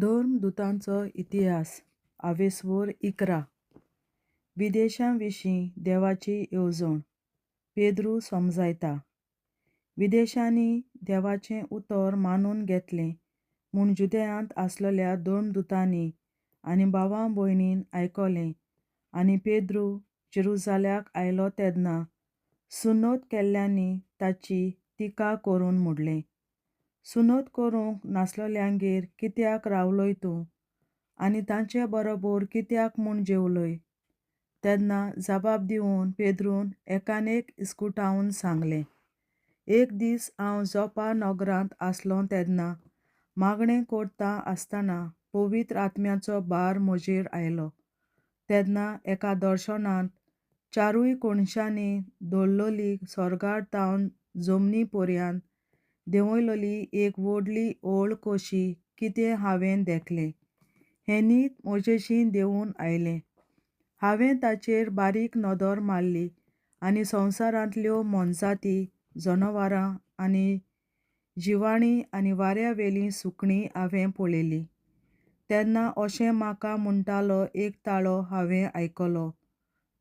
धर्मदूतांचो इतिहास आवेसवोर 11 विदेशांविशीं देवाची येवजण पेद्रू समजायता. विदेशांनी देवाचें उतर मानून घेतलें म्हूण जुदेयांत आसलेल्या धर्मदूतांनी आनी भावां भयणीन आयकलें आनी पेद्रू जेरुसाल्याक आयलो तेन्ना सुन्नत केल्ल्यांनी ताची तिका करून म्हणलें, सुन्नत करूंक नासलेल्यांगेर कित्याक रावलोय तूं आनी तांचे बरोबर कित्याक म्हूण जेवलोय. तेन्ना जबाब दिवन पेद्रून एकानेक इस्कुटावून सांगलें, एक दीस हांव जोप्पा नगरांत आसलों तेन्ना मागणें करता आसतना पवित्र आत्म्याचो भार म्हजेर आयलो. तेन्ना एका दर्शनांत चारूय कोनशांनी दवरलेली सोर्गार तावन जमनी पर्यंत देंवयलोली एक व्हडली ओळ कशी कितें हांवें देखलें. हें न्हीद म्हजेशी देंवून आयलें. हांवें ताचेर बारीक नदर मारली आनी संवसारांतल्यो मोनजाती, जनावरां आनी जिवाणीं आनी वाऱ्यावेलीं सुकणीं हांवें पळयलीं. तेन्ना अशें म्हाका म्हणटालो एक ताळो हांवें आयकलो,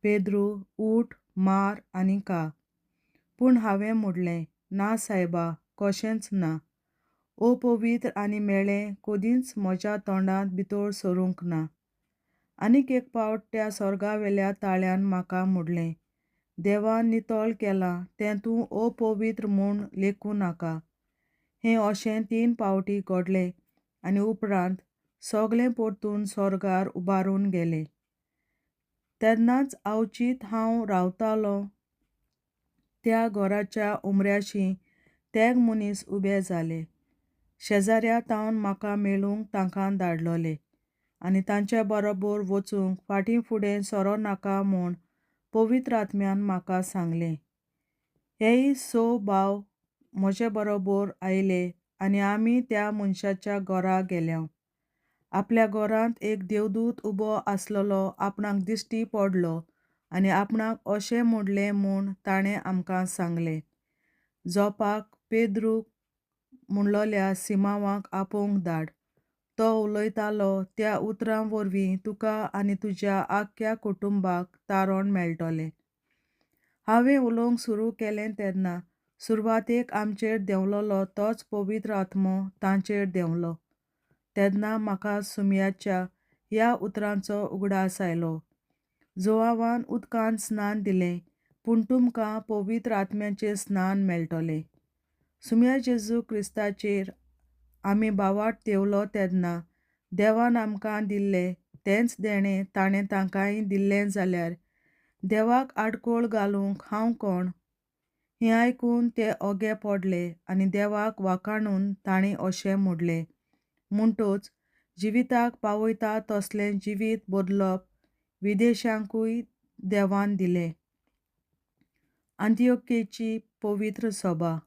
पेद्रू, उठ, मार आनी खा. पूण हांवें म्हणलें, ना सायबा, कशेंच ना. अपवित्र आनी मेळ्ळें कदींच म्हज्या तोंडांत भितर सरूंक ना. आनीक एक फावट त्या सोर्गावेल्या ताळ्यान म्हाका म्हणलें, देवान नितळ केलां तें तूं अपवित्र म्हूण लेखूं नाका. हें अशें 3 फावटी घडलें आनी उपरांत सगळें परतून सोर्गार उबारून गेलें. तेन्नाच अवचीत हांव रावतालों त्या घराच्या उमऱ्याशीं तेग मनीस उबे जाले. शेजाऱ्या तावन म्हाका मेळूंक तांकां धाडलोलें आनी तांचे बरोबर वचूंक फाटीं फुडें सरो नाका म्हूण पवित्र आत्म्यान म्हाका सांगलें. हेय 6 भाव म्हजे बरोबर आयले आनी आमी त्या मनशाच्या घरा गेल्यांव. आपल्या घरांत एक देवदूत उबो आसलोलो आपणाक दिश्टी पडलो आनी आपणाक अशें म्हणलें म्हूण ताणें आमकां सांगलें, जोपाक पेद्रूक म्हणलोल्या सिमावाक आपोवंक धाड. तो उलयतालो त्या उतरां वरवीं तुका आनी तुज्या आख्ख्या कुटुंबाक तारण मेळटलें. हांवें उलोवंक सुरू केलें तेन्ना सुरवातेक आमचेर देंवलोलो तोच पवित्र आत्मो तांचेर देंवलो. तेन्ना म्हाका सुमयाच्या ह्या उतरांचो उगडास आयलो. जोआवान उदकांत स्नान दिलें, पूण तुमकां पवित्र आत्म्याचें स्नान मेळटलें. सुमया जेजू क्रिस्ताचेर आमी भावार्थ देवलो तेन्ना देवान आमकां दिल्लें तेंच देणें ताणें तांकांय दिल्लें जाल्यार देवाक आडखळ घालूंक हांव कोण. हें आयकून ते ओगे पडले आनी देवाक वाखाणून ताणीं अशें म्हणलें, म्हणटच जिविताक पावयता तसलें जिवीत बदलप विदेशांकूय देवान दिलें. अंत्योकेची पवित्र सभा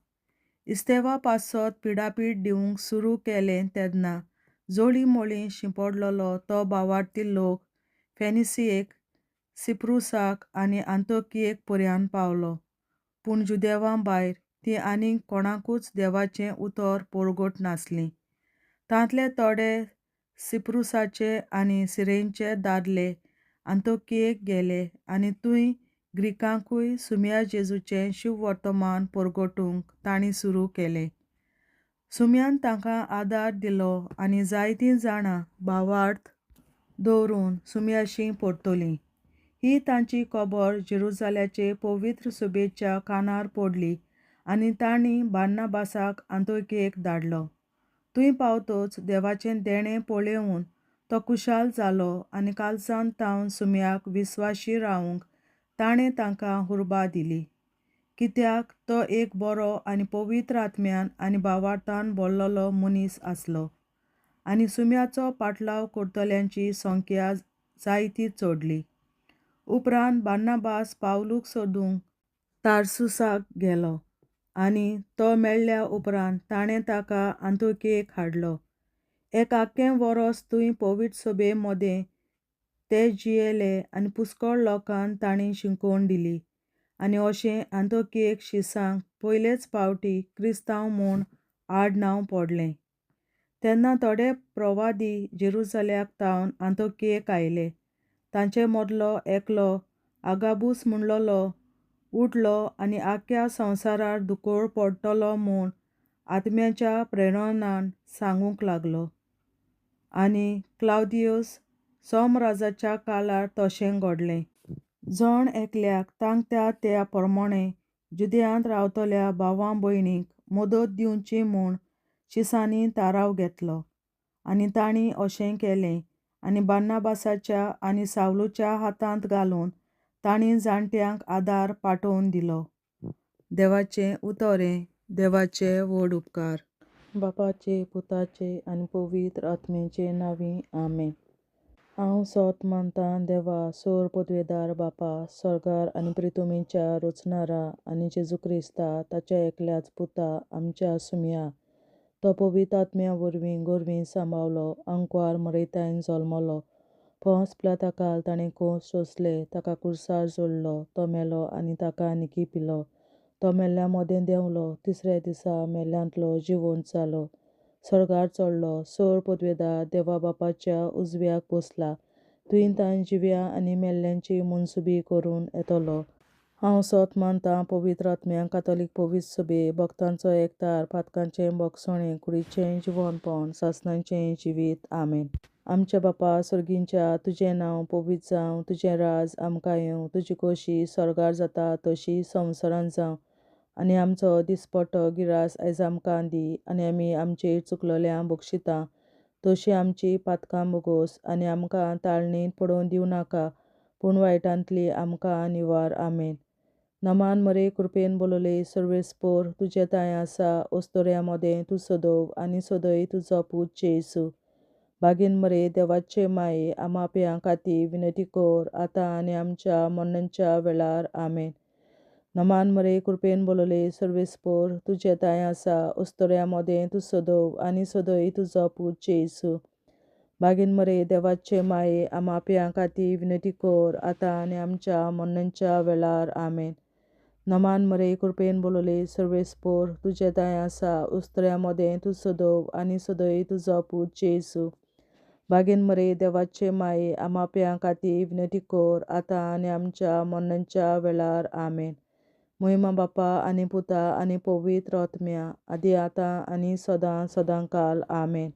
इस्तेवा पासत पिडापीड दिवंक सुरू केलें तेन्ना जळीमळीं शिंपडलोलो तो भावार्थी लोक फेनिसियेक, सिप्रुसाक आनी अंत्योकियेक पर्यंत पावलो. पूण जुदेवां भायर तीं आनीक कोणाकूच देवाचें उतर परगट नासलीं. तांतले थोडे सिप्रुसाचे आनी सिरेनचे दादले अंत्योकियेक गेले आनी थंय ग्रीकांकूय सुमया जेजूचें शिववर्तमान परगटूंक तांणी सुरू केलें. सुमयान तांकां आदार दिलो आनी जायतीं जाणां भावार्थ दवरून सुमयाशीं परतलीं. ही तांची खबर जेरुसाल्याचे पवित्र सभेच्या कानार पडली आनी तांणी बार्नाबासाक अंत्योकियेक धाडलो. थंय पावतच देवाचें देणें पळोवन तो खुशाल जालो आनी कालसावन तावन सुमयाक विस्वाशी रावंक ताणें तांकां उर्बा दिली. कित्याक तो एक बरो आनी पवित्र आत्म्यान आनी भावार्थान भरलोलो मनीस आसलो आनी सुमयाचो पाटलाव करतल्यांची संख्या जायती चडली. उपरांत बार्नाबास पावलूक सोदूंक तार्सुसाक गेलो आनी तो मेळ्ळ्या उपरांत ताणें ताका अंत्योकियेक हाडलो. एक आख्खें वरस थंय पवित्र सभे मदें ते जियेले आनी पुष्कळ लोकांक तांणी शिकवण दिली आनी अशें अंत्योकियेक शिसांक पयलेच फावटी क्रिस्तांव म्हूण आडनांव पडलें. तेन्ना थोडे प्रवादी जेरुसल्याक तावन आंतोकियेक आयले. तांचे मदलो एकलो आगाबूस म्हणलोलो उठलो आनी आख्या संवसारार दुकोळ पडटलो म्हूण आत्म्याच्या प्रेरणान सांगूंक लागलो. आनी क्लाउदियस सोमराजाच्या काळार तशें घडलें. जण एकल्याक तांकता त्या प्रमाणें जुदेयांत रावतल्या भावां भयणींक मदत दिवची म्हूण शिसांनी थाराव घेतलो. आनी तांणी अशें केलें. आनी बार्नाबासाच्या आनी सावलूच्या हातांत घालून तांणी जाणट्यांक आदार पाठोवन दिलो. देवाचें उतोरें. देवाचे व्हड उपकार. बापाचे, पुताचे आनी पवित्र आत्म्याचे नांवीं. आमेन. हांव सोत मानतां देवा, सोर पदवेदार बापा, स्वर्गार आनी पृथ्वीच्या रचणारा, आनी जेजू क्रिस्ता ताच्या एकल्याच पुता आमच्या सुम्या. तो पवित्र आत्म्या वरवीं गोरवीं सांबाळलो, अंकवार मरयतायन जल्मलो. पोंस पिलाताकाल ताणें कोस सोंसले, ताका कुर्सार जोडलो, तो मेलो आनी ताका निकी पिलो. तो मेल्ल्या मोदें देंवलो, तिसऱ्या दिसा मेल्ल्यांतलो जिवंत जालो, स्वर्गार चडलो, सोर पदवेदार देवा बापाच्या उजव्याक बसला, थंय ताण जिव्या आनी मेल्ल्यांची मनसुबी करून येतलो. हांव सोत मानतां पवित्र आत्म्यांक, कातोलीक पवित्र सभे, भक्तांचो एकठार, पातकांचें भोगसणें, कुडीचें जिवंतपण, सासणाचें जिवीत. आमेन. आमच्या बापा स्वर्गींच्या, तुजें नांव पवित्र जावं, तुजें राज आमकां येवं, तुजी खोशी स्वर्गार जाता तशी संवसारांत जावं. आनी आमचो दिसपट्टो गिरास आयज आमकां दी. आनी आमी आमचेर चुकलोल्यांक बक्षिता तशी आमची पातकां बोगोस. आनी आमकां ताळणेंत पडोवन दिवं नाका, पूण वायटांतली आमकां निवार. आमेन. नमान मरे कृपेन बोलोले सर्वेस्पोर, तुजे ताय आसा, ओस्तोऱ्या मोदें तूं सोदोव आनी सोदय तुजो पूत जेसू. बागीन मरे देवाचे माये, आमाप्यां खातीर विनंती कर, आतां आनी आमच्या मरणाच्या वेळार. आमेन. नमान मरे कृपेन बोलोले सर्वेस्पोर, तुजे ताय आसा, ओस्तोऱ्या मोदें तूं सोदोव आनी सोदय तुजो पूत जेसू. बागीन मरे देवाचे माये, आमाप्यां खातीर विनंती कर, आतां आनी आमच्या मरणाच्या वेळार. आमेन. नमान मरे कृपेन बोलोले सर्वेस्पोर, तुजे ताय आसा, ओस्तोऱ्या मोदें तूं सोदोव आनी सोदय तुजो पूत जेसू. बागीन मरे देवाचे माये, आमाप्यां खातीर विनंती कर, आतां आनी आमच्या मरणाच्या वेळार. आमेन. महिमा बापा आनी पुता आनी पवित्र आत्म्या, आदी आतां आनी सदां सदांकाल. आमेन.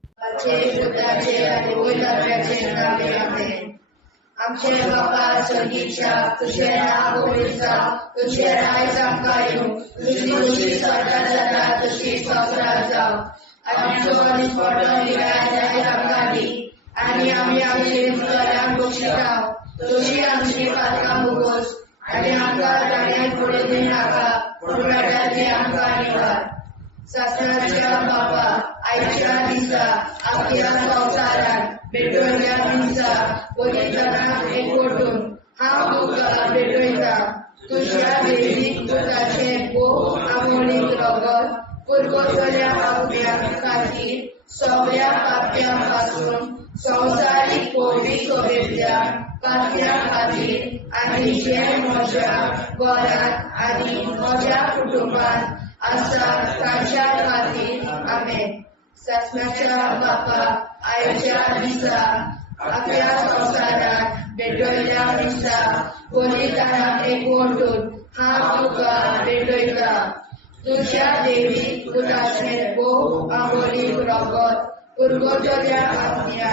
आमचे बापा स्वर्गीच्या, तुझें नांव पवित्र जावं, तुझें राज आमकां येवं, तुजी खोशी स्वर्गार जाता तशी संवसारांत जावं. आनी आमचो दिसपट्टो गिरास आयज आमकां दी. आनी आमी आमचे चुकलोल्यांक बक्षिता तशी आमची पातकां बोगोस. आनी आमकां ताळण्यांत पडोवन दिवं नाका, पूण वायटांतली आमकां निवार. सासणाच्या बापा, आयच्या दिसा आख्या संवसारांत भेटवयल्या दिसा पवित्रांक एकवटून हांव तुका भेटयता. तुज्या वेळीक पुताचें भोव आमोणीक रगत पुरगोतल्या आत्म्या खातीर सगळ्या पाप्यां पासून संवसारीक पवित्र सभेंतल्या पाप्यां खातीर आनी जे म्हज्या घरांत आनी म्हज्या कुटुंबांत आसा तांच्या खातीर. आमेन. सासणाच्या बापा, आयच्या दिसा आख्या संवसारांत भेटवयल्या दिसा पवित्रांक एकवटून हांव तुका भेटयता. तुज्या देवीक पुताचें भोव आमोणीक रगत पुरगोतल्या आत्म्या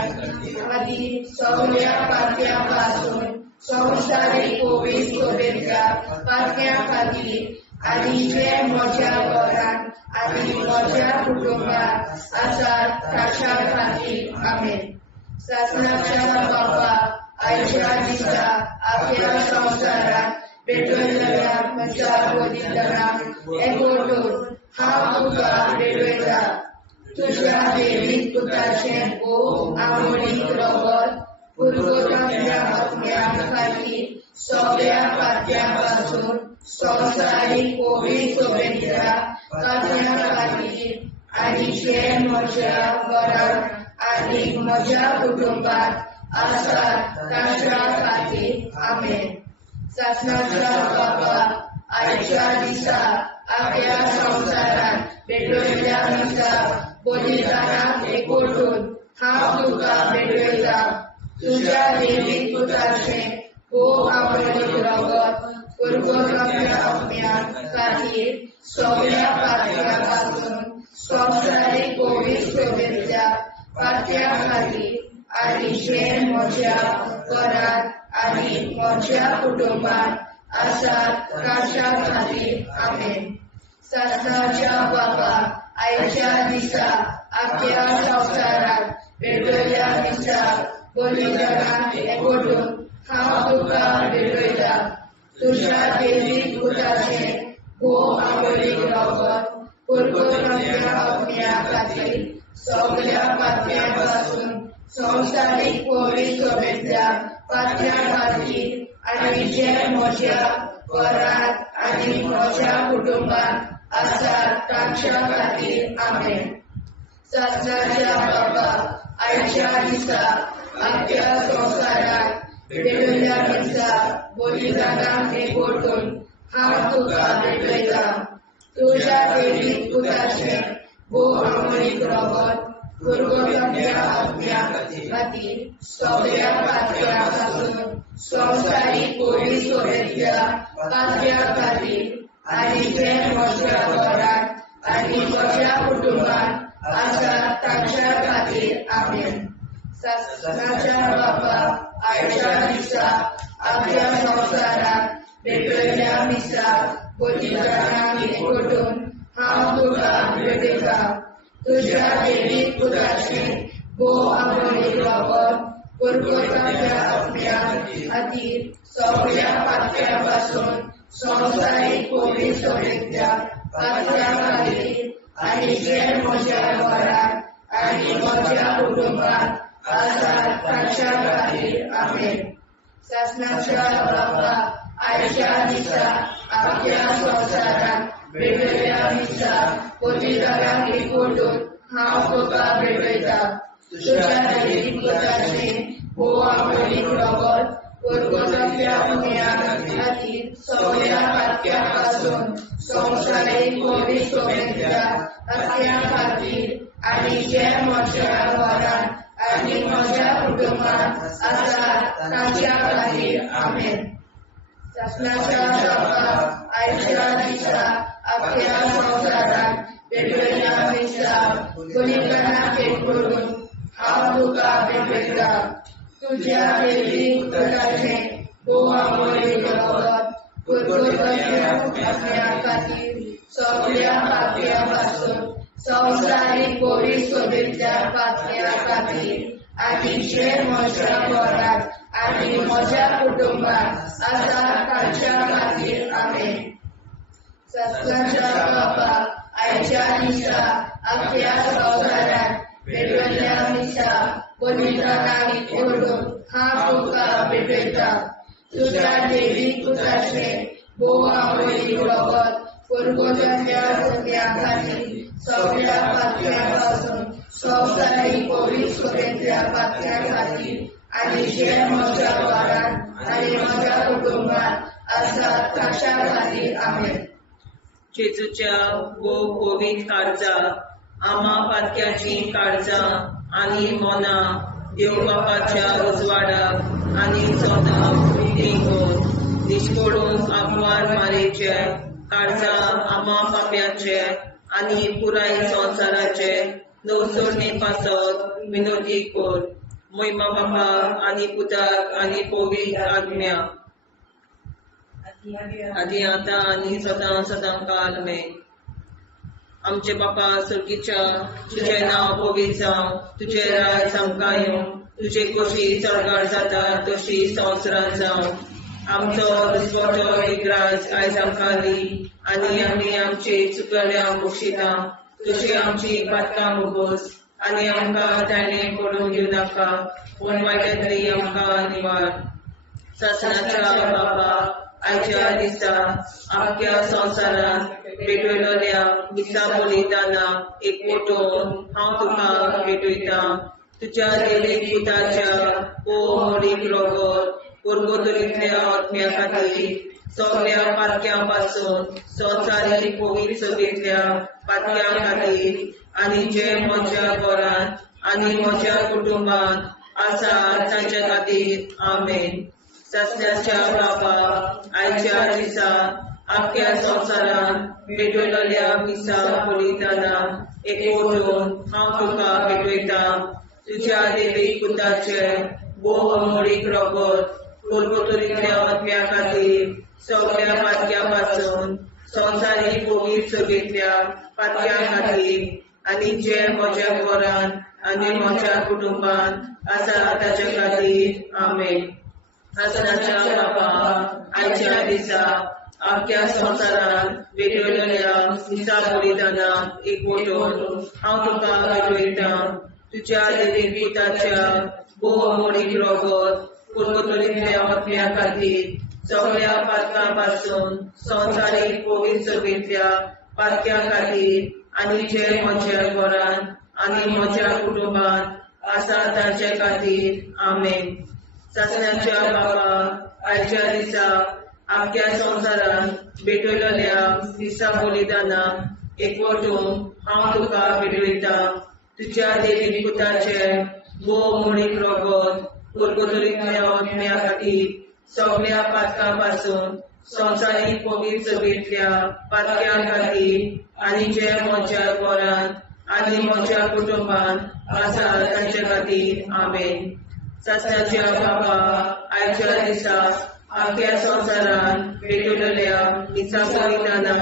खातीर सगळ्या पाप्यां पासून संवसारीक पवित्र सभेंतल्या पाप्यां खातीर आनी जे म्हज्या घरांत आनी म्हज्या कुटुंबांत आसात तांच्या खातीर. आमेन. सासणाच्या बापा, आयच्या दिसा आख्या संवसारांत भेटवयल्या म्हज्या पवित्रांक एकवटून हांव तुका भेटयता. तुज्या देवीक पुताचें भोव आमोणीक रगत पुरगोतल्या आत्म्या खातीर सगळ्या पाप्यां पासून संवसारीक पवित्र सभेंतल्या पाप्यां खातीर आनी जे म्हज्या घरांत आनी म्हज्या कुटुंबांत आसात तांच्या खातीर. आमेन. सासणाच्या बापा, आयच्या दिसा आख्या संवसारांत भेटवयल्या दिसा बलिदानाक एकवटून हांव तुका भेटयता तुज्या देवीक पुताचे भोव आवडीक रगत पुरगोरम्या अग्न्या खातीर सगळ्या पातळ्या पासून संवसारीक कोवीड शोभेतल्या पातळ्या खातीर आनी जे म्हज्या घरांत आनी म्हज्या कुटुंबात आसात तांच्या खातीर आमेन. सासणाच्या बाबा आयच्या दिसा आख्या संवसारात भेटयल्या दिसा बलिदानाक एकवटून हांव तुका भेटयता तुज्या देवीक पुताचे भोव आवडीक रगत पुरगोरम्या अग्न्या खातीर सगळ्या पातळ्या पासून संवसारीक कोवीड शोभेतल्या पातळ्या खातीर आनी जे म्हज्या घरांत आनी म्हज्या कुटुंबात आसात तांच्या खातीर आमेन. सासणाच्या बाबा आयच्या दिसा आख्या संवसारात भेटयल्या दिसा बलिदानाक एकवटून हांव तुका भेटयता तुज्या देवीक पुताचे भोव आवडीक रगत पुरगोरम्या अग्न्या खातीर सगळ्या पातळ्या पासून संवसारीक कोवीड शोभेतल्या पातळ्या खातीर आनी जे म्हज्या घरांत आनी म्हज्या कुटुंबात आसात तांच्या खातीर आमेन. सासणाच्या बाबा आयच्या दिसा आख्या संवसारात भेटयल्या दिसा बलिदानाक एकवटून हांव तुका भेटयता तुज्या देवीक पुताचे भोव आवडीक रगत पुरगोरम्या अग्न्या खातीर सगळ्या पातळ्या पासून संवसारीक कोवीड शोभेतल्या पातळ्या खातीर आनी जे म्हज्या घरांत आनी म्हज्या कुटुंबात आसात तांच्या खातीर आमेन. सासणाच्या बाबा आयच्या दिसा आख्या संवसारात भेटयल्या दिसा बलिदानाक एकवटून हांव तुका भेटयता तुज्या देवीक पुताचे भोव आवडीक रगत पुरगोरम्या अग्न्या खातीर सगळ्या पातळ्या पासून संवसारीक कोवीड शोभेतल्या पातळ्या खातीर आनी जे म्हज्या घरांत आनी म्हज्या कुटुंबात आसात तांच्या खातीर आमेन. सासणाच्या बाबा आयच्या दिसा आख्या संवसारात भेटयल्या दिसा बलिदानाक एकवटून हांव तुका भेटयता तुज्या देवीक पुताचे भोव आवडीक रगत पुरगोरम्या अग्न्या खातीर सगळ्या पातळ्या पासून संवसारीक कोवीड शोभेतल्या पातळ्या खातीर आनी जे म्हज्या घरांत आनी म्हज्या कुटुंबात आसात तांच्या खातीर आमेन. सासणाच्या बाबा आयच्या दिसा आख्या संवसारात भेटयल्या दिसा बलिदानाक एकवटून हांव तुका भेटयता तुज्या देवीक पुताचे भोव आवडीक रगत पुरगोरम्या अग्न्या खातीर सगळ्या पातळ्या पासून संवसारीक कोवीड शोभेतल्या पातळ्या खातीर आनी जे म्हज्या घरांत आनी म्हज्या कुटुंबात आसात तांच्या खातीर आमेन. जेजूच्या भोव कोवीड काळजा आम्हा पातक्याची काळजा आनी मोना देव बापाच्या उजवाडाक आनी सोदाक विधी दिश्कोडून आग्वाद मारेचे काळजा आम्हा पाप्याचे आनी पुराय संवसाराचे नवसोडणे पासत विनोदी कोर महिमा बापा आनी पुताक आनी पवित्र आज्ञा आदी आता आनी सदां सदां काल मे. आमचे बापा सर्गीच्या तुझे नाव पवित्र जावं तुझे राज आमकां येवं तुझे कशी चडगाड जाता तशी संवसारांत जावं. आमचो दिसवटो एक राज आयज आमकां दी आनी आमी आमचे चुकल्यांक बक्षिता तशी आमची पातकां मुगोस आनी आमकां ताणें पडून दिवं नाका पूण वायटांतली आमकां निवार. सासणाच्या बाबा आयच्या दिसा आख्या संवसारांत भेटयलोल्या दिसा बलिदाना एकवटून हांव तुका भेटयता तुज्या देवीक पुताच्या मोडीक रगत पुरगोतरींतल्या आत्म्या खातीर सगळ्या पातक्यांपासून संवसारीक पवित्र सभेंतल्या पातक्यां खातीर आनी जे म्हज्या घरांत आनी म्हज्या कुटुंबांत आसा तांचे खातीर आमेन. सस्याच्या बाबा आयच्या दिसा आख्या संवसारांत भेटयलेल्या मिसा बलिदाना एकवटून हांव तुका भेटयता. तुज्या देवीक पुताचे भोव अमोलीक रगत कोलकत्तोरींतल्या आत्म्या खातीर सगळ्या पातक्यांपासून संवसारीक पवित्र सभेंतल्या पातक्यां खातीर आनी जे म्हज्या घरांत आनी म्हज्या कुटुंबांत आसा ताचे खातीर आमेन. आसनाच्या बाबा आयच्या दिसा आख्या संवसारांत भेटयलेल्या मिसा बलिदाना एकवटून हांव तुका भेटयता. तुज्या देवीक पुताच्या भोव अमोलीक रगत कोलकत्तोरींतल्या आत्म्या खातीर सगळ्या पातकांपासून संवसारीक पवित्र सभेंतल्या पातक्यां खातीर आनी जे म्हज्या घरांत आनी म्हज्या कुटुंबांत आसा तांचे खातीर आमेन. सस्याच्या बाबा आयच्या दिसा आख्या संवसारांत भेटयलेल्या मिसा बलिदाना एकवटून हांव तुका भेटयता. तुज्या देवीक पुताचे भोव अमोलीक रगत कोलकत्तोरींतल्या आत्म्या खातीर सगळ्या पातकांपासून संवसारीक पवित्र सभेंतल्या पातक्यां खातीर आनी जे म्हज्या घरांत आनी म्हज्या कुटुंबांत आसा तांचे खातीर आमेन. सस्याच्या बाबा आयच्या दिसा आख्या संवसारांत भेटयलेल्या मिसा बलिदाना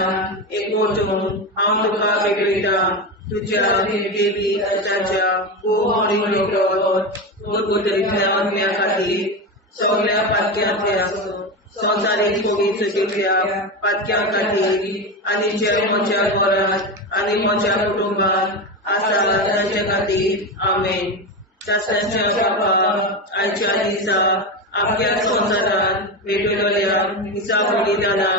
एकवटून हांव तुका भेटयता. तुज्या देवीक पुताच्या भोव अमोलीक रगत कोलकत्तोरींतल्या आत्म्या खातीर सगळ्या पातक्यांतल्या संवसारीक पवित्र सभेंतल्या पातक्यां खातीर आनी जे म्हज्या घरांत आनी म्हज्या कुटुंबांत आसा तांचे खातीर आमेन. सस्याच्या बाबा आयच्या दिसा आख्या संवसारांत भेटयलेल्या मिसा बलिदाना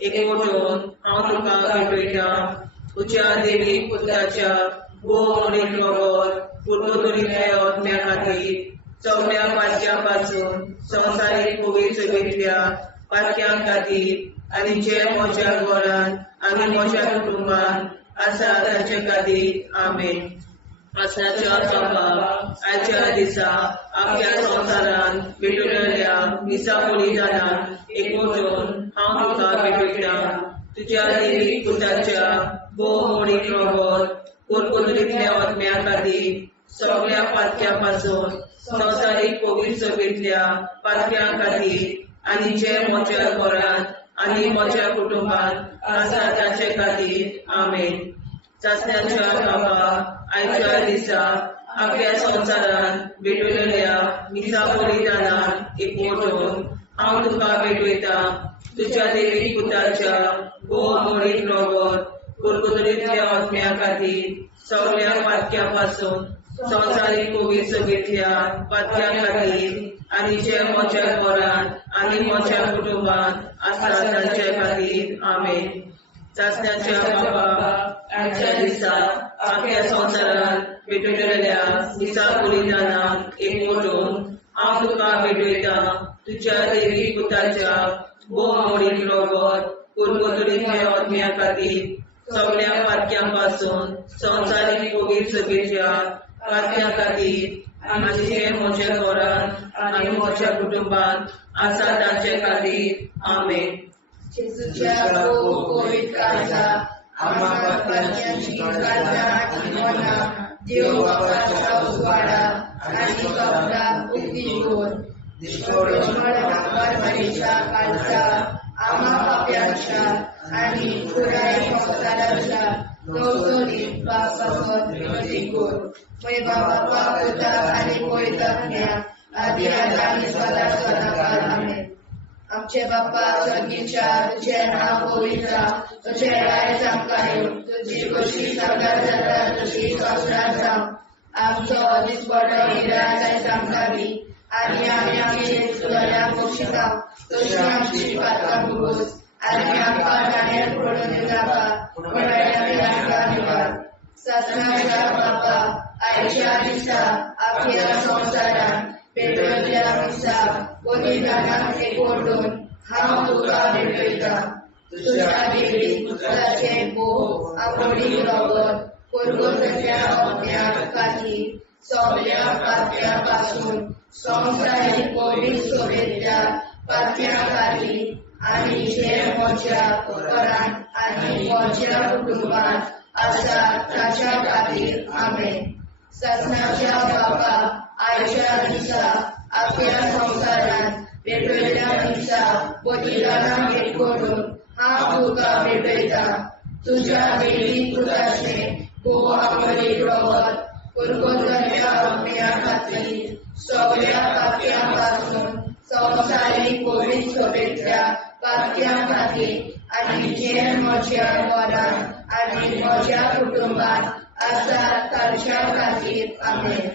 एकवटून हांव तुका भेटयता. तुज्या देवीक पुताच्या भोव अमोलीक रगत कोलकत्तोरींतल्या आत्म्या खातीर सगळ्या पातक्यांपासून संवसारीक पवित्र सभेंतल्या पातक्यां खातीर आनी जे म्हज्या घरांत आनी म्हज्या कुटुंबांत आसा तांचे खातीर आमेन. आसनाच्या बाबा आयच्या दिसा आख्या संवसारांत भेटयलेल्या मिसा बलिदाना एकवटून हांव तुका भेटयता. तुज्या देवीक पुताच्या भोव अमोलीक रगत कोलकत्तोरींतल्या आत्म्या खातीर सगळ्या पातक्यांपासून संवसारीक पवित्र सभेंतल्या पातक्यां खातीर आनी जे म्हज्या घरांत आनी म्हज्या कुटुंबांत आसा तांचे खातीर आमेन. सस्याच्या बाबा आयच्या दिसा आख्या संवसारांत भेटयलेल्या मिसा बलिदाना एकवटून हांव तुका भेटयता. तुज्या देवीक पुताच्या भोव अमोलीक रगत कोलकत्तोरींतल्या आत्म्या खातीर सगळ्या पातक्यांपासून संवसारीक पवित्र सभेंतल्या पातक्यां खातीर आनी जे म्हज्या घरांत आनी म्हज्या कुटुंबांत आसा तांचे खातीर आमेन. सस्याच्या बाबा आयच्या दिसा आख्या संवसारांत भेटयलेल्या मिसा बलिदाना एकवटून हांव तुका भेटयता. तुज्या देवीक पुताच्या भोव अमोलीक रगत कोलकत्तोरींतल्या आत्म्या खातीर सगळ्या पातक्यांपासून संवसारीक पवित्र सभेंतल्या पातक्यां खातीर आनी जे म्हज्या घरांत आनी म्हज्या कुटुंबांत आसा तांचे खातीर आमेन. जेजूच्या भोव पवित्र काळजा आम्हा पातकांची काळजा आनी मनां देव बापाच्या उजवाडा आनी कपडा उक्ती दोन परमेच्या काळजा आम्हा पाप्यांच्या आनी पुराय संवसाराच्या नवसोनीत पापावर विनंती कर. पळय बाबा करता आनी पळयता आदी आनी सदा सदाकाळ आमेन. आमचे बाप्पा स्वर्गीच्या तुझे नाव पवित्र तुझे राय आमकां येवं. तुजी कशी सगळ्यात जाता तशी संवसारांत जावं. आमचो दिसपडो निराश आमकां दी आनी आमी आमचे सुदाऱ्यांक बक्षिसांव. तशी आमची पातकां भुगोस आनी आमकां नाण्यार पडून नाका पूण आमकां निवार. सस्याच्या बापा आयच्या दिसा आख्या संवसारांत भेटयल्ल्या मिसा बलिदानाक एकवटून हांव तुका भेटयता तुज्या देवी पुत्राचे भोव आवडी रगत परगतल्या अज्ञान खातीर सगळ्या पाप्या पासून संवसारीक पवित्र सोबेतल्या पाप्या खातीर आनी जे म्हज्या घरांत आनी म्हज्या कुटुंबांत आसा ताच्या खातीर आमेन. ससनाच्या बाबा आयच्या दिसा आख्या संवसारांत भेटयल्या दिसा बलिदानां भेट करून हांव तुका भेटयता तुज्या देवी पुत्राचे भोव आवडी रगत परगतल्या अज्ञा खातीर सगळ्या पाप्या पासून संवसारीक पवित्र सोबेतल्या पाप्या खातीर आनी जे म्हज्या घरांत आनी म्हज्या कुटुंबांत आसा ताच्या खातीर आमेन.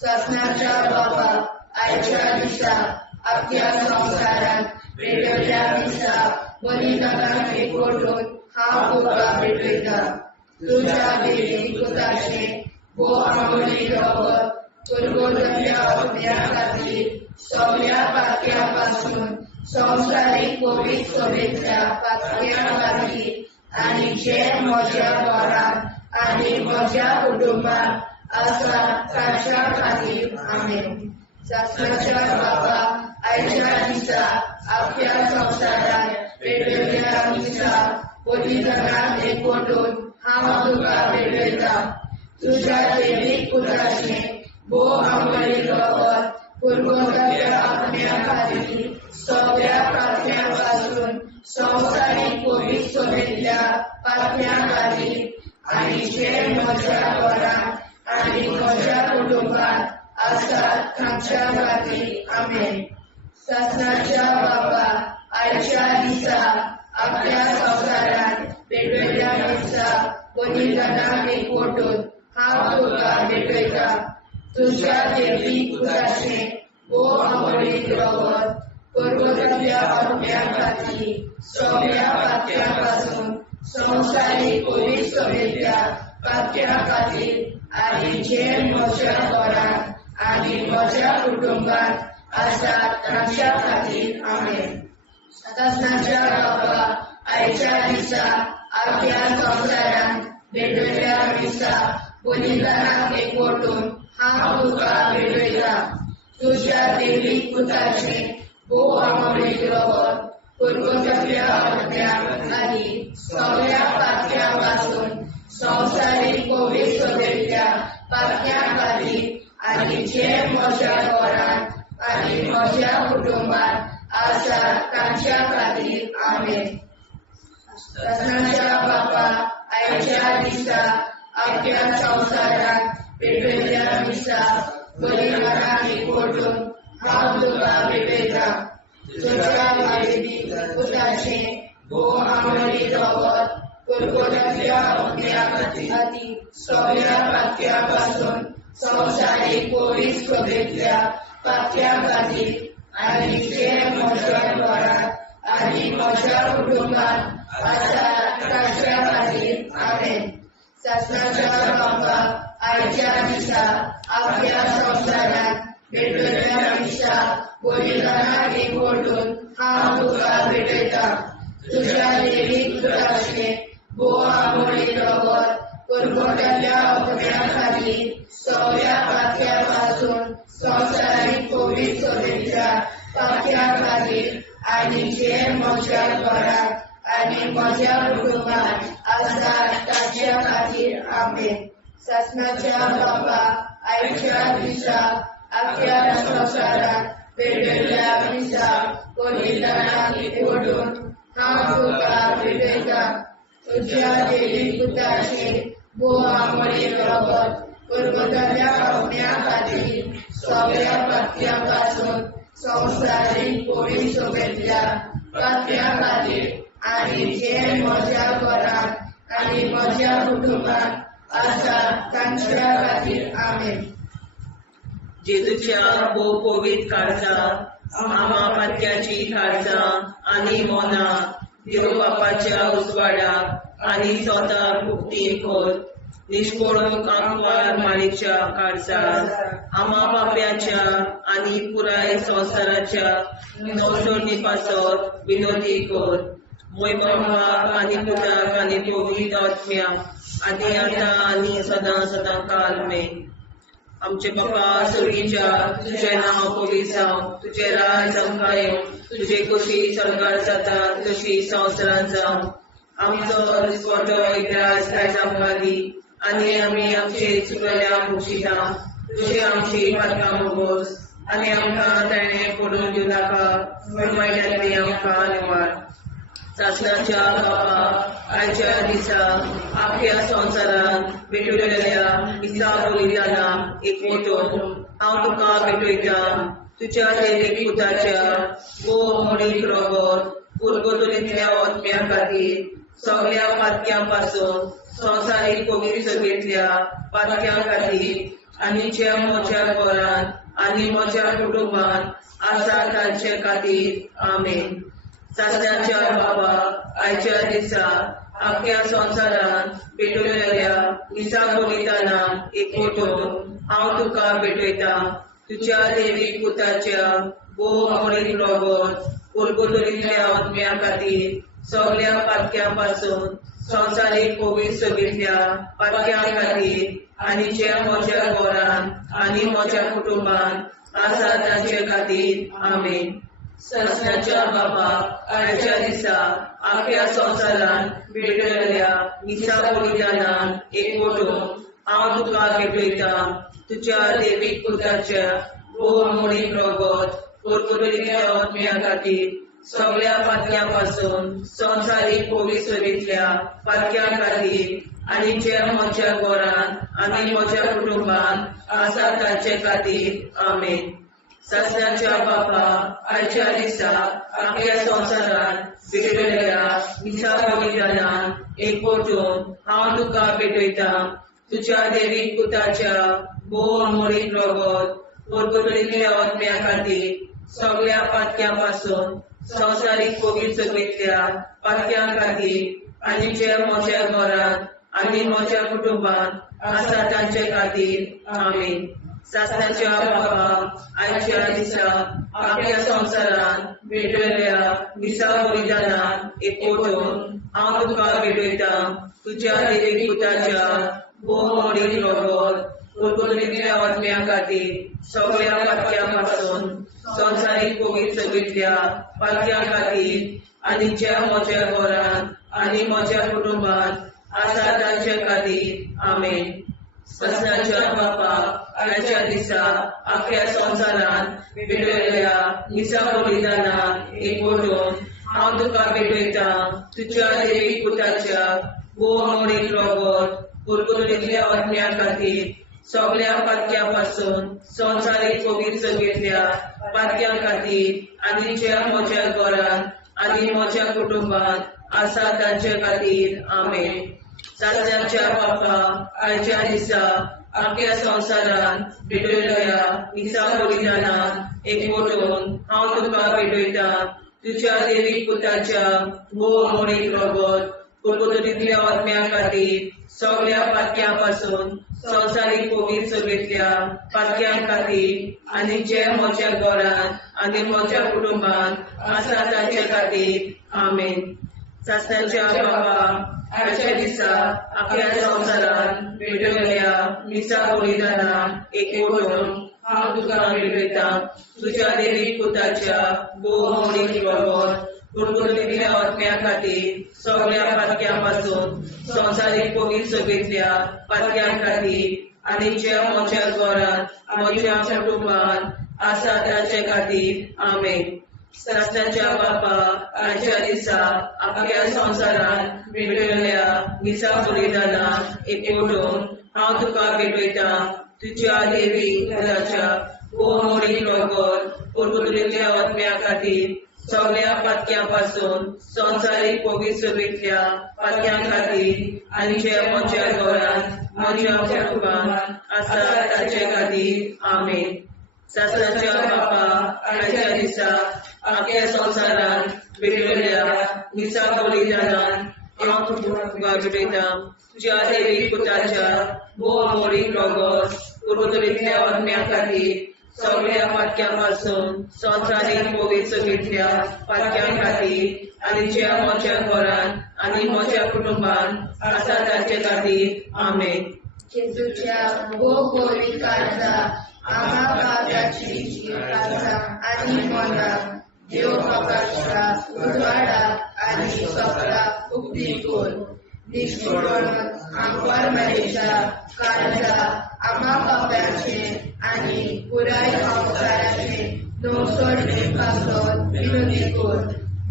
ससनाच्या बाबा आयच्या दिसा आख्या संवसारांत भेटयल्या दिसा बलिदानां भेट करून हांव तुका भेटयता तुज्या देवी पुत्राचे भोव आवडी रगत परगतल्या अज्ञा खातीर सगळ्या पाप्या पासून संवसारीक पवित्र सोबेतल्या पाप्या खातीर आनी जे म्हज्या घरांत आनी म्हज्या कुटुंबांत आसा ताच्या खातीर आमेन. ससनाच्या बाबा आयच्या दिसा आख्या संवसारांत भेटयल्या दिसा बलिदानां भेट करून हांव तुका भेटयता तुज्या देवी पुत्राचे भोव आवडी रगत परगतल्या अज्ञा खातीर सगळ्या पाप्या पासून संवसारीक पवित्र सोबेतल्या पाप्या खातीर आनी जे म्हज्या घरांत आनी म्हज्या कुटुंबांत आसा ताच्या खातीर आमेन. ससनाच्या बाबा आयच्या दिसा आख्या संवसारांत भेटयल्या दिसा बलिदानां भेट करून हांव तुका भेटयता तुज्या देवी पुत्राचे भोव आवडी रगत परगतल्या अज्ञा खातीर सगळ्या पाप्या पासून संवसारीक पवित्र सोबेतल्या पाप्या खातीर आनी जे म्हज्या घरांत आनी म्हज्या कुटुंबांत आसा ताच्या खातीर आमेन. ससनाच्या बाबा आयच्या दिसा आख्या संवसारांत भेटयल्या दिसा बलिदानां भेट करून हांव तुका भेटयता तुज्या देवी पुत्राचे भोव आवडी रगत परगतल्या अज्ञा खातीर सगळ्या पाप्या पासून संवसारीक पवित्र सोबेतल्या पाप्या खातीर आनी जे म्हज्या घरांत आनी म्हज्या कुटुंबांत आसा ताच्या खातीर आमेन. ससनाच्या बाबा आयच्या दिसा आख्या संवसारांत भेटयल्या दिसा बलिदानां भेट करून हांव तुका भेटयता तुज्या देवी पुत्राचे भोव आवडी रगत परगतल्या अज्ञा खातीर सगळ्या पाप्या पासून संवसारीक पवित्र सोबेतल्या पाप्या खातीर आनी जे म्हज्या घरांत आनी म्हज्या कुटुंबांत आसा ताच्या खातीर आमेन. ससनाच्या बाबा आयच्या दिसा आख्या संवसारांत भेटयल्या दिसा बलिदानां भेट करून हांव तुका भेटयता तुज्या देवी पुत्राचे भोव आवडी रगत परगतल्या अज्ञा खातीर सगळ्या पाप्या पासून संवसारीक पवित्र सोबेतल्या पाप्या खातीर आनी जे म्हज्या घरांत आनी म्हज्या कुटुंबांत आसा ताच्या खातीर आमेन. ससनाच्या बाबा आयच्या दिसा आख्या संवसारांत भेटयल्या दिसा बलिदानां भेट करून हांव तुका भेटयता तुज्या देवी पुत्राचे भोव आवडी रगत परगतल्या अज्ञा खातीर सगळ्या पाप्या पासून संवसारीक पवित्र सोबेतल्या पाप्या खातीर आनी जे म्हज्या घरांत आनी म्हज्या कुटुंबांत आसा तांच्या खातीर आमेन. जेजूच्या भोव पवित्र काळजांत आम्हा पात्याची काळजां आनी मोना देव बापाच्या उजवाडाक आनी स्वता मुक्ती कोर निष्कळून आंकवार माळेच्या काळजार आम्हा पाप्याच्या आणि पुराय संसाराच्या नवसोडणीपासत विनोदी कर मोयबापाक आणि पुताक आणि पवित्र आत्म्याक आदी आता आणि सदां सदां काल मे आमचे बापा सुर्गीच्या तुझे नाव पवित्र जावं तुझे राज आमकां तुझे कशी सरकार जाता तशी संवसारांत जावं आमचो दिसपटो एकदांच आयज आमकां दी आनी आमी आमचे चुकलेल्या मुक्षिता तुझे आमची पातकां मोगोस आनी आमकां ताणें पडून दिवं नाका वायट्यांतली आमकां निवाड सासणाच्या बापा आयच्या दिसा आख्या संवसारांत भेटलेल्या दिसा बलिदाना एक मोठोन हांव तुका भेटयता तुज्या दैवीक पुताच्या मोडीक रगत उरगतुलींतल्या आत्म्या खातीर सगळ्या पातक्यां पासून संवसारीक पवित्रतेंतल्या पातक्यां खातीर आनी जे म्हज्या घरांत आनी म्हज्या कुटुंबांत आसा तांचे खातीर आमेन सासण्याच्या बाबा आयच्या दिसा आख्या संवसारांत भेटलेल्या दिसा बलिदाना एक मोठोन हांव तुका भेटयता तुज्या दैवीक पुताच्या मोडीक रगत उरगतुलींतल्या आत्म्या खातीर सगळ्या पातक्यां पासून संवसारीक पवित्रतेंतल्या पातक्यां खातीर आनी जे म्हज्या घरांत आनी म्हज्या कुटुंबांत आसा तांचे खातीर आमेन सासण्याच्या बाबा आयच्या दिसा आख्या संवसारांत भेटलेल्या दिसा बलिदाना एक मोठोन हांव तुका भेटयता तुज्या दैवीक पुताच्या मोडीक रगत उरगतुलींतल्या आत्म्या खातीर सगळ्या पातक्यां पासून संवसारीक पवित्रतेंतल्या पातक्यां खातीर आनी जे म्हज्या घरांत आनी म्हज्या कुटुंबांत आसा तांचे खातीर आमेन सासण्याच्या बापा आयच्या दिसा आख्या संवसारांत भेटलेल्या दिसा बलिदाना एक मोठोन हांव तुका भेटयता तुज्या दैवीक पुताच्या मोडीक रगत उरगतुलींतल्या आत्म्या खातीर सगळ्या पातक्यां पासून संवसारीक पवित्रतेंतल्या पातक्यां खातीर आनी जे म्हज्या घरांत आनी म्हज्या कुटुंबांत आसा तांचे खातीर आमेन सासण्याच्या बाबा आयच्या दिसा आख्या संवसारांत भेटलेल्या दिसा बलिदाना एक मोठोन हांव तुका भेटयता तुज्या दैवीक पुताच्या मोडीक रगत उरगतुलींतल्या आत्म्या खातीर सगळ्या पातक्यां पासून संवसारीक पवित्रतेंतल्या पातक्यां खातीर आनी जे म्हज्या घरांत आनी म्हज्या कुटुंबांत आसा तांचे खातीर आमेन सासण्याच्या बापा आयच्या दिसा आख्या संवसारांत भेटलेल्या दिसा बलिदाना एक मोठोन हांव तुका भेटयता तुज्या दैवीक पुताच्या मोडीक रगत उरगतुलींतल्या आत्म्या खातीर सगळ्या पातक्यां पासून संवसारीक पवित्रतेंतल्या पातक्यां खातीर आनी जे म्हज्या घरांत आनी म्हज्या कुटुंबांत आसा तांचे खातीर आमेन सासण्याच्या बापा आयच्या दिसा आख्या संवसारांत भेटलेल्या दिसा बलिदाना एक मोठोन हांव तुका भेटयता तुज्या दैवीक पुताच्या मोडीक रगत उरगतुलींतल्या आत्म्या खातीर सगळ्या पातक्यां पासून संवसारीक पवित्रतेंतल्या पातक्यां खातीर आनी जे म्हज्या घरांत आनी म्हज्या कुटुंबांत आसा तांचे खातीर आमेन सासण्याच्या बाबा आयच्या दिसा आख्या संवसारांत भेटलेल्या दिसा बलिदाना एक मोठोन हांव तुका भेटयता तुज्या दैवीक पुताच्या मोडीक रगत उरगतुलींतल्या आत्म्या खातीर सगळ्या पातक्यां पासून संवसारीक पवित्रतेंतल्या पातक्यां खातीर आनी जे म्हज्या घरांत म्हज्या कुटुंबांत आसा तांचे खातीर आमेन सासण्याच्या बापा आयच्या दिसा आख्या संवसारांत भेटलेल्या दिसा बलिदाना एक मोठोन हांव तुका भेटयता तुज्या दैवीक पुताच्या मोडीक रगत उरगतुलींतल्या आत्म्या खातीर सगळ्या पातक्यां पासून संवसारीक पवित्रतेंतल्या पातक्यां खातीर आनी जे म्हज्या घरांत म्हज्या कुटुंबांत आसा तांचे खातीर आमेन सासण्याच्या बापा आयच्या दिसा आख्या संवसारांत भेटलेल्या दिसा बलिदाना हांव तुका भेटयता तुज्या देवीक पुताच्या मोरीक रगत पुर्वतरींतल्या अग्न्या खातीर सगळ्या पातक्या पासून संवसारीक पवित्रतेंतल्या पातक्यां खातीर आनी ज्या म्हज्या घरान आनी म्हज्या कुटुंबान आसा ताचे खातीर आमेन. जेजूच्या गोडी काळजा आम्हा पाप्याची काळजा आनी मना देव बापाच्या उजवाडा आनी सपला उक्ती कोर निष्ठुरण आंकवार मरेच्या काळजा आम्हा पाप्याचे आनी पुराय संसाराचे नवसोडणे पासत विनोदी कोर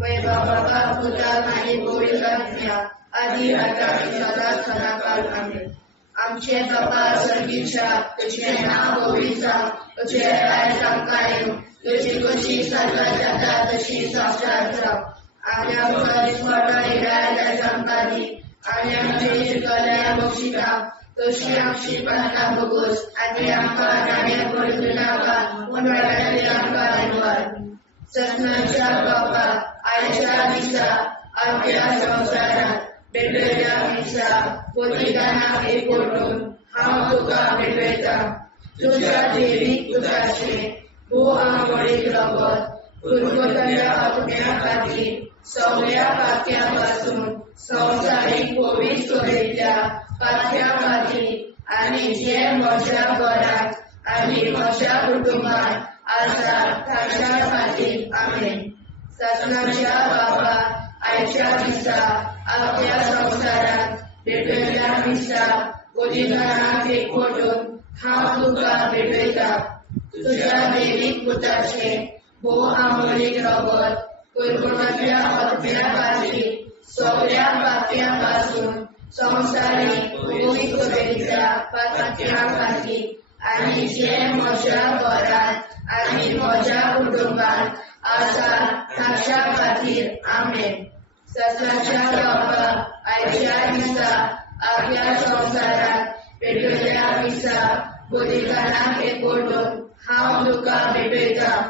वैभव बाबा पुताक आनी गोडी काळजा आदी आता सदा सदाकाळ आमेन. आमचे बाबा सर्गीच्या तुझे नाव गोविचा तुझे राय सांगताय तुझी कशी साजरा जाता तशी संसार जाव आम्ही आमच्या स्मरण राय सांगतानी आणि आमचे शिकल्या बक्षिता तशी आमची प्रार्थना बघूस आणि आमकां नाण्या पडून नाका उन्हाळ्याचे आमकां धन्यवाद. ससनाच्या बाबा आयच्या दिसा आमच्या संसारात भेटलेल्या दिसा बलिदानाक एकवटून हांव तुका भेटयता तुज्या देवीक पुताचे आंबोळीक रगत पुर्वतल्या आत्म्या खातीर सगळ्या पातक्यां पासून संवसारीक पवित्रतेंतल्या पातक्यां खातीर आनी जे म्हज्या घरांत आनी म्हज्या कुटुंबात आसा ताच्या खातीर आमेन. ससनाच्या बाबा आयच्या दिसा आपल्या संसारात भेटलेल्या दिसा बलिदानाक एकवटून हांव तुका भेटयता तुज्या देवीक पुताचे आंबोळीक रगत पुर्वतल्या आत्म्या खातीर सगळ्या पातक्यां पासून संवसारीक पवित्रतेंतल्या पातक्यां खातीर आनी जे म्हज्या घरांत आनी म्हज्या कुटुंबात आसा ताच्या खातीर आमेन. ससनाच्या बाबा आयच्या दिसा आपल्या संसारात भेटलेल्या दिसा बलिदानाक एकवटून हांव तुका भेटयता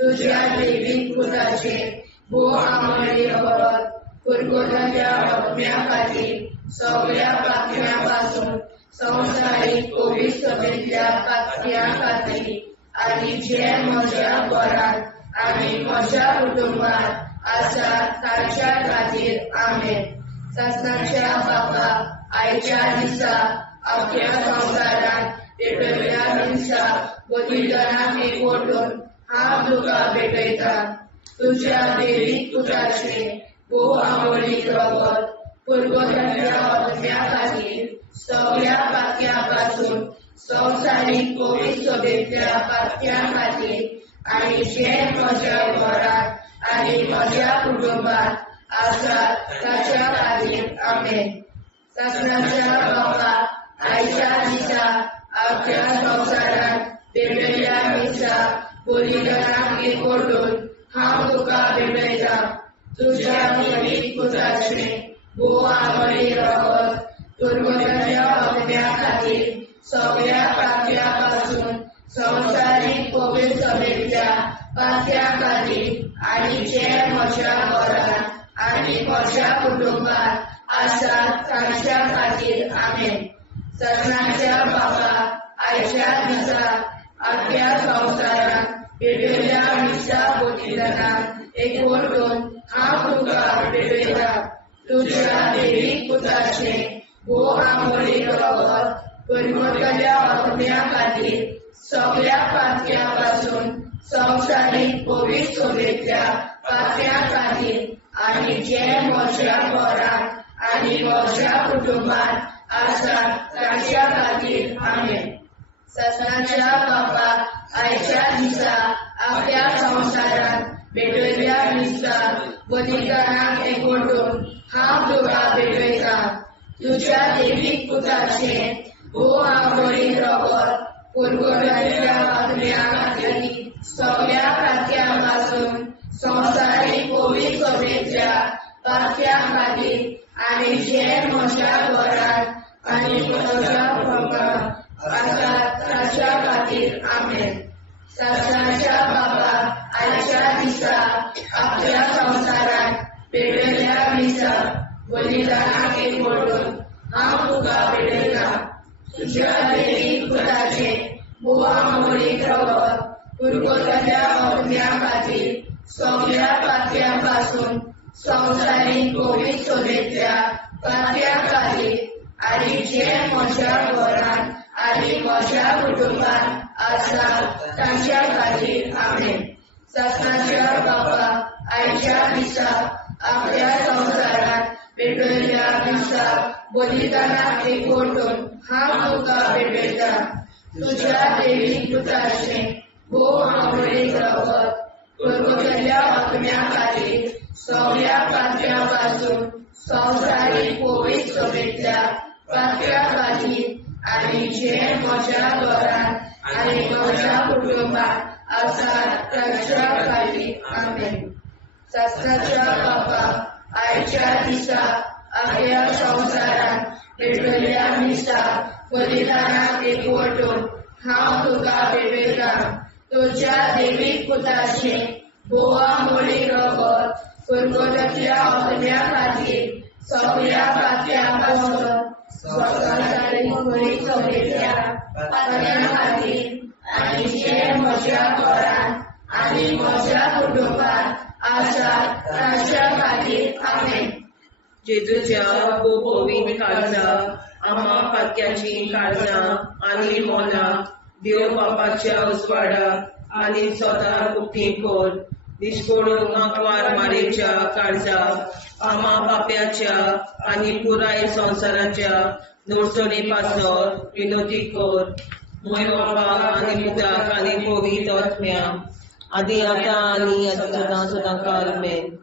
तुज्या देवीक पुताचे आंबोळीक रगत पुर्वतल्या आत्म्या खातीर सगळ्या पातक्यां पासून संवसारीक पवित्रतेंतल्या पातक्यां खातीर आनी जे म्हज्या घरांत आनी म्हज्या कुटुंबात आसा ताच्या खातीर आमेन. ससनाच्या बाबा आयच्या दिसा आपल्या संसारात भेटलेल्या दिसा बलिदानाक एकवटून हांव तुका भेटयता तुज्या देवीक पुताचे आंबोळीक रगत पुर्वतल्या आत्म्या खातीर सगळ्या पातक्यां पासून संवसारीक पवित्रतेंतल्या पातक्यां खातीर आनी जे म्हज्या घरांत आनी म्हज्या कुटुंबात आसा ताच्या खातीर आमेन. ससनाच्या बाबा आयच्या दिसा आपल्या संसारात भेटलेल्या दिसा बलिदानाक एकवटून हांव तुका भेटयता तुज्या देवीक पुताचे आंबोळीक रगत पुर्वतल्या आत्म्या खातीर सगळ्या पातक्यां पासून संवसारीक पवित्रतेंतल्या पातक्यां खातीर आनी जे म्हज्या घरांत आनी म्हज्या कुटुंबात आसा ताच्या खातीर आमेन. ससनाच्या बाबा आयच्या दिसा आपल्या संसारात भेटलेल्या दिसा बलिदानाक एकवटून हांव तुका भेटयता तुज्या देवीक पुताचे आंबोळीक रगत पुर्वतल्या आत्म्या खातीर सगळ्या पातक्यां पासून संवसारीक पवित्रतेंतल्या पातक्यां खातीर आनी जे म्हज्या घरांत आनी म्हज्या कुटुंबात आसा ताच्या खातीर आमेन. ससनाच्या बाबा आयच्या दिसा आपल्या संसारात भेटलेल्या दिसा बलिदानाक एकवटून हांव तुका भेटयता तुज्या देवीक पुताचे आंबोळीक रगत पुर्वतल्या आत्म्या खातीर सगळ्या पातक्यां पासून संवसारीक पवित्रतेंतल्या पातक्यां खातीर आनी जे म्हज्या घरांत आनी म्हज्या कुटुंबात आसा ताच्या खातीर आमेन. ससनाच्या बाबा आयच्या दिसा आपल्या संसारात भेटलेल्या दिसा बलिदानाक एकवटून हांव तुका भेटयता तुज्या दैवीक पुताचे बोवा मोडीत रगत पुरगोताच्या अग्न्या खातीर सगळ्या पातळ्यां पासून संवसारीक कोवीड सोबेतल्या पातळ्यां खातीर आनी जे म्हज्या घरांत आनी म्हज्या कुटुंबांत आसा तांच्या खातीर आमेन. शासनाच्या बापा आयच्या दिसा आपल्या संवसारांत भेटयल्ल्या दिसा बलिदानाक एकवटून हांव तुका भेटयता तुज्या दैवीक पुताचे भोव आवडीत रगत पुरगोताच्या अग्न्या खातीर सगळ्या पातळ्यां पासून संवसारीक कोवीड सोबेतल्या पातळ्यां खातीर आनी जे म्हज्या घरांत आनी म्हज्या कुटुंबांत आसा तांच्या खातीर आमेन. शास्त्राच्या बापा आयच्या दिसा आपल्या संवसारांत भेटयल्ल्या दिसा बलिदानाक एकवटून हांव तुका भेटयता तुज्या दैवीक पुताचे बोवा मोडी रगत पुरगोताच्या अग्न्या खातीर सगळ्या पातळ्यां पासून संवसारीक कोवीड सोबेतल्या पातळ्यां खातीर आनी जे म्हज्या घरांत आनी म्हज्या कुटुंबांत आसा तांच्या खातीर आमेन. जेजूच्या पवित्र काळजा आम्हा पातक्याची काळजा आनी मोला देव बापाच्या उजवाडाक आनी स्वता मुक्ती कोर निष्पळून आंकवार मारेच्या काळजा आम्हा पाप्याच्या आनी पुराय संवसाराच्या नोडसणी पासोर विनोदी कोर मोय बापाक आनी पुताक आनी पवित्र आत्म्या आदी आतां आनी सदां सदां काल आमेन.